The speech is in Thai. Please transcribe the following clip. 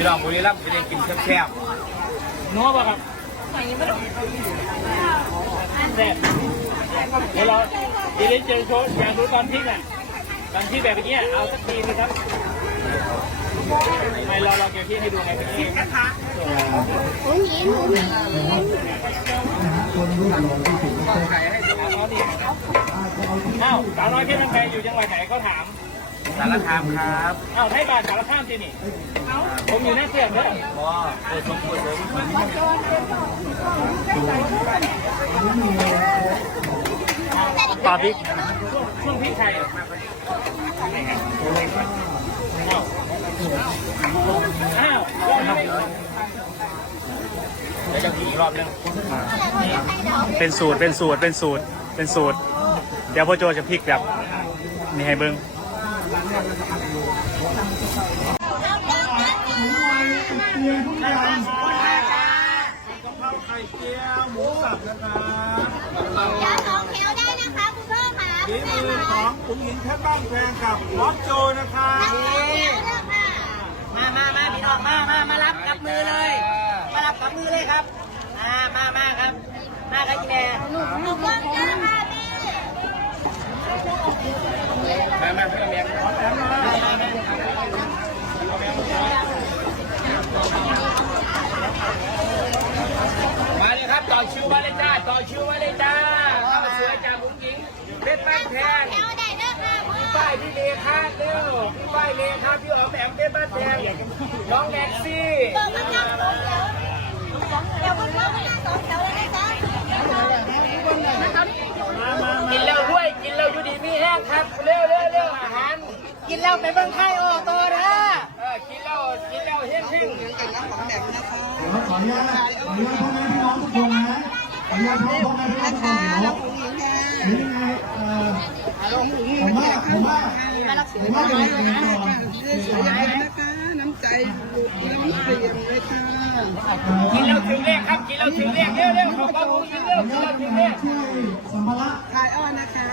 พี่น้องบุรีรัมย์จะได้กินแซ่บๆนัวป่ะครับแซ่บเดี๋ยวเราเดี๋ยวเจอโชว์อยากดูตอนพริกอะตอนพริกแบบเมื่อกี้เอาสักทีนึงครับไม่รอเราเก็บพริกให้ดูไงเมื่อกี้หูหญิงหูหญิงอ้าสาวน้อยเพชรน้ำแพงอยู่จังหวัดไหนก็ถาม สารคามครับอ้าวให้บาทสารข้ามสินี่ผมอยู่หน้าเสื่อมเด้อพ่อเปิดสมเปิดสมต่อบิ๊กช่วงพริกไทยอะอ้าวอ้าวเดี๋ยวจะกินอีกรอบนึงเป็นสูตรเป็นสูตรเป็นสูตรเป็นสูตร เดี๋ยวพ่อโจจะพลิกแบบนี่ให้เบิ้ง ยาสองแถวได้นะคะคุณพ่อค่ะฝีมือของคุณหญิงเพชรบ้านแพงกับน้องโจนะคะมามามาพี่น้องมามามารับกับมือเลย มารับกับมือเลยครับ มามามาครับ มาครับพี่แม่หนูหนูก้อนจ้าค่ะพี่ แม่แม่เพื่อนเมียมาเลยครับต่อคิว มาเลยจ้า ต่อคิวมาเลยจ้าข้าวสวยจากคุณหญิงเพชรบ้านแพงแถวได้เด้อค่ป้ายพี่เลขาเร็วพี่ป้ายเลขาพี่อ๋อมแอมเพชรบ้านแพงน้องแน็กซี่กินแล้วด้วยกินแล้วอยู่ดีมีแห้งครับเร็วเร็วเร็วอาหารกินแล้วไปเบิ่งไข่โอโตเด้อเออกินแล้วกินแล้วเฮ้งเฮ้งขออนุญาตขออนุญาตพ่อแม่พี่น้องทุกคนนะ นุญาตพ่อพ่อแม่พี่น้องทุกคนเนาะนี่ยังไงเอ่อผมว่าผมว่าผมว่าเป็นเป็นก่อนน้ำใจน้ำเสียงเลยค่ะกินแล้วถึงเลขครับกินแล้วถึงเลขเร็วเร็วขอบคุณกินเร็วขออนุกินญาแล้วถึงเลขช่วยสัมภาระขายอ้อนนะคะ